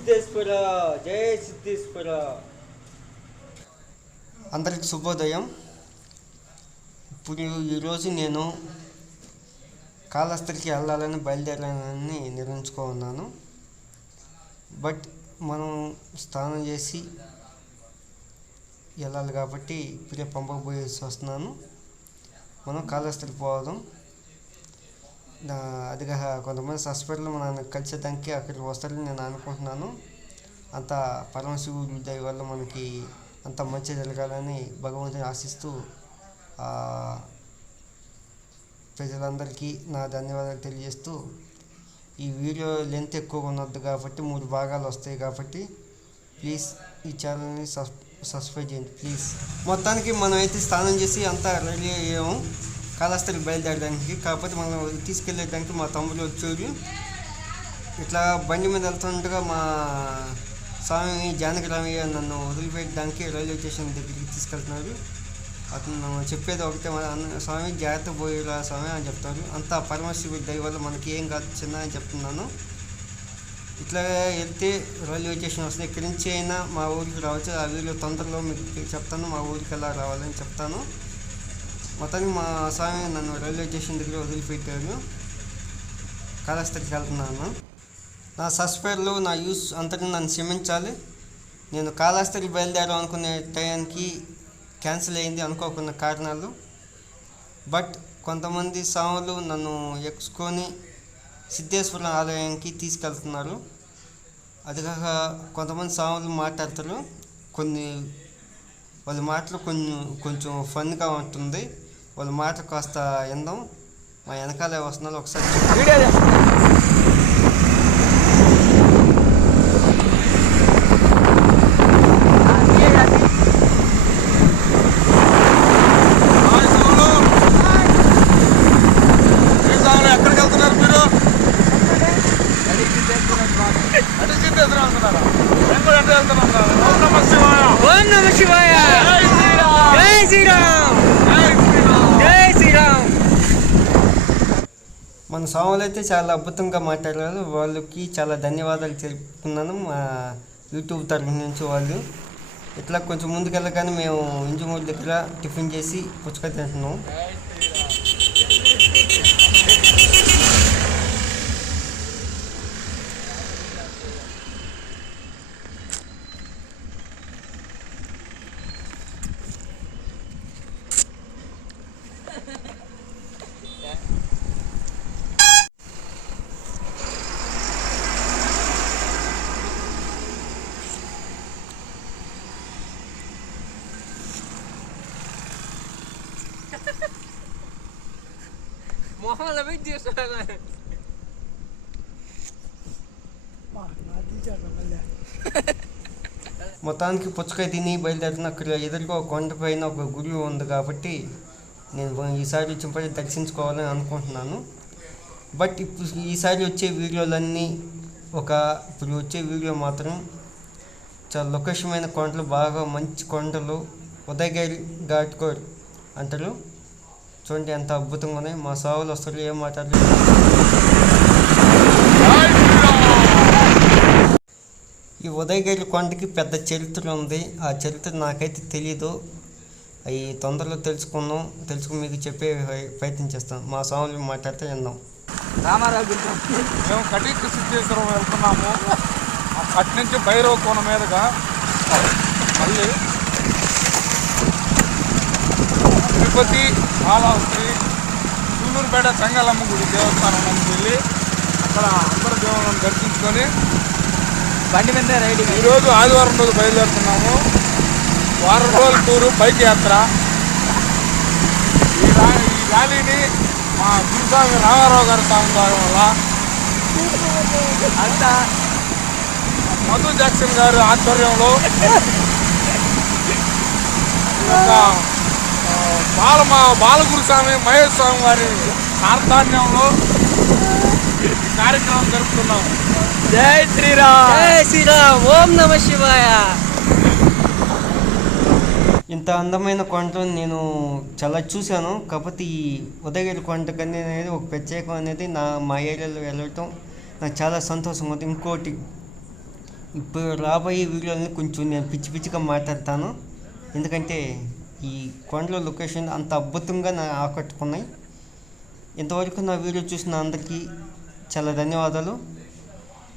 సిద్ధేశ్వర జయ సిద్ధేశ్వర. అందరికి శుభోదయం. ఇప్పుడు ఈరోజు నేను కాళహస్తికి వెళ్ళాలని బయలుదేరాలని నిర్ణయించుకున్నాను బట్ మనం స్నానం చేసి వెళ్ళాలి కాబట్టి ఇప్పుడే పంపకపోయేసి వస్తున్నాను. మనం కాళహస్తికి పోదాం. అదిగా కొంతమంది సస్పెక్ట్లు మనం కలిసేదానికి అక్కడికి వస్తారని నేను అనుకుంటున్నాను. అంత పరమశివుడి దయ వల్ల మనకి అంత మంచి జరగాలని భగవంతుని ఆశిస్తూ ప్రజలందరికీ నా ధన్యవాదాలు తెలియజేస్తూ ఈ వీడియో లెంత్ ఎక్కువగా ఉన్నది కాబట్టి మూడు భాగాలు వస్తాయి కాబట్టి ప్లీజ్ ఈ ఛానల్ని సబ్ సబ్స్క్రైబ్ చేయండి. ప్లీజ్. మొత్తానికి మనం అయితే స్నానం చేసి అంతా రెడీ అయ్యాము. కాళహస్తికి బయలుదేరడానికి కాకపోతే మనం తీసుకెళ్ళేదానికి మా తమ్ముడు వచ్చాడు. ఇట్లా బండి మీద వెళ్తుండగా మా స్వామి జానకి రామయ్య నన్ను వదిలిపెట్టడానికి రైల్వే స్టేషన్ దగ్గరికి తీసుకెళ్తున్నారు. అతను చెప్పేది ఒకటే అన్న స్వామి జాగ్రత్త పోయేలా స్వామి అని చెప్తారు. అంతా పరమశివుడి దయ వల్ల మనకి ఏం కాదు చిన్న అని చెప్తున్నాను. ఇట్లా వెళ్తే రైల్వే స్టేషన్ వస్తుంది ఇక్కడి నుంచి అయినా మా ఊరికి రావచ్చు. ఆ వీడియో తొందరలో మీకు చెప్తాను మా ఊరికి ఎలా రావాలని చెప్తాను. మొత్తానికి మా స్వామి నన్ను రైల్వే స్టేషన్ దగ్గర వదిలిపెట్టారు. కాళహస్తికి వెళ్తున్నాను. నా సబ్స్క్రైబర్లు నా యూస్ అంతటి నన్ను క్షమించాలి. నేను కాళహస్తికి బయలుదేరాం అనుకునే టైంకి క్యాన్సిల్ అయింది అనుకోకున్న కారణాలు. బట్ కొంతమంది స్వాములు నన్ను ఎక్కుకొని సిద్ధేశ్వర ఆలయానికి తీసుకెళ్తున్నారు. అది కాక కొంతమంది స్వాములు మాట్లాడతారు. కొన్ని వాళ్ళ మాటలు కొంచెం కొంచెం ఫన్గా ఉంటుంది. వాళ్ళ మాటలు కాస్త ఎందాం మా వెనకాలే వస్తున్నారు. ఒకసారి చూడండి. హాయ్ శివులు. ఏ స్వాములు, ఎక్కడికి వెళ్తున్నారు మీరు అటు సిద్ధేశ్వరం వెళ్తున్నారా? నేను కూడా అటే వెళ్తున్నాను రా. ఓం నమః శివాయ. ఓం నమ శివాయ జై శ్రీరామ్. జై శ్రీరామ్ జై శ్రీరామ్. జై శ్రీరామ్ మన స్వాములు అయితే చాలా అద్భుతంగా మాట్లాడారు. వాళ్ళకి చాలా ధన్యవాదాలు తెలుపుతున్నాను మా యూట్యూబ్ తరఫు నుంచి వాళ్ళు. ఇట్లా కొంచెం ముందుకెళ్ళగానే మేము ఇంజమూరు దగ్గర టిఫిన్ చేసి పుచ్చకాయ తింటున్నాం. మొహంలో పెట్టి చేస్తాను మొత్తానికి పుచ్చకాయ తిని బయలుదేరుతున్న అక్కడ ఎదురుగా కొండపైన కొండ పైన ఒక గుడి ఉంది కాబట్టి నేను ఈసారి వచ్చినప్పుడు దర్శించుకోవాలని అనుకుంటున్నాను. బట్ ఇప్పుడు ఈసారి వచ్చే వీడియోలన్నీ ఒక ఇప్పుడు వచ్చే వీడియో మాత్రం చాలా లొకేషమైన కొండలు బాగా మంచి కొండలు ఉదయగిరి ఘాట్కోర్ అంటారు. చూడండి ఎంత అద్భుతంగా ఉన్నాయి. మా సావులు వస్తారు ఏం మాట్లాడలేదు. ఈ ఉదయగిరి కొండకి పెద్ద చరిత్ర ఉంది. ఆ చరిత్ర నాకైతే తెలియదు అవి తొందరలో తెలుసుకుందాం. తెలుసుకుని మీకు చెప్పే ప్రయత్నం చేస్తాం మా స్వాములు మాట్లాడితే విందాం. రామారావు మేము కటిక్ సిద్ధేశ్వరం వెళ్తున్నాము. అటు నుంచి భైరవ కోన మీదుగా మళ్ళీ తిరుపతి కాళహస్తి సూలూరుపేట చెంగలమ్మ గుడి దేవస్థానం నుంచి వెళ్ళి అక్కడ అందరు దేవుళ్ళని దర్శించుకొని బండి మీద రైడింగ్ ఈరోజు ఆదివారం రోజు బయలుదేరుతున్నాము. వారం రోజుల టూరు బైక్ యాత్ర. ఈ ర్యాలీని మా గురుస్వామి రామారావు గారి సహకారం వల్ల అంతా మధు జాక్సన్ గారి ఆధ్వర్యంలో ఒక బాల మా బాలగురుస్వామి మహేష్ స్వామి గారి ఆర్థాన్యంలో ఈ కార్యక్రమం జరుపుతున్నాం జై శ్రీరామ్. జై శ్రీరామ్. ఓం నమ శివాయ. ఇంత అందమైన కొండలు నేను చాలా చూశాను. కాకపోతే ఈ ఉదయగిరి కొండ కన్నీ అనేది ఒక ప్రత్యేకం అనేది నా మా ఏరియాలో వెళ్ళటం నాకు చాలా సంతోషంగా ఉంది ఇంకోటి ఇప్పుడు రాబోయే వీడియోలని కొంచెం నేను పిచ్చి పిచ్చిగా మాట్లాడతాను. ఎందుకంటే ఈ కొండల లొకేషన్ అంత అద్భుతంగా నా ఆకట్టుకున్నాయి. ఇంతవరకు నా వీడియో చూసిన అందరికీ చాలా ధన్యవాదాలు.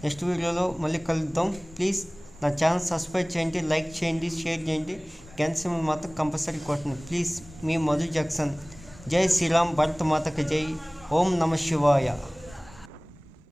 నెక్స్ట్ వీడియోలో మళ్ళీ కలుద్దాం. ప్లీజ్ నా ఛానల్ సబ్స్క్రైబ్ చేయండి లైక్ చేయండి షేర్ చేయండి. గంట మాత్రం కంపల్సరీ కొట్టండి. ప్లీజ్ మీ మధు జాక్సన్. జై శ్రీరామ్ భరత్ మాతకి జై. ఓం నమ శివాయ.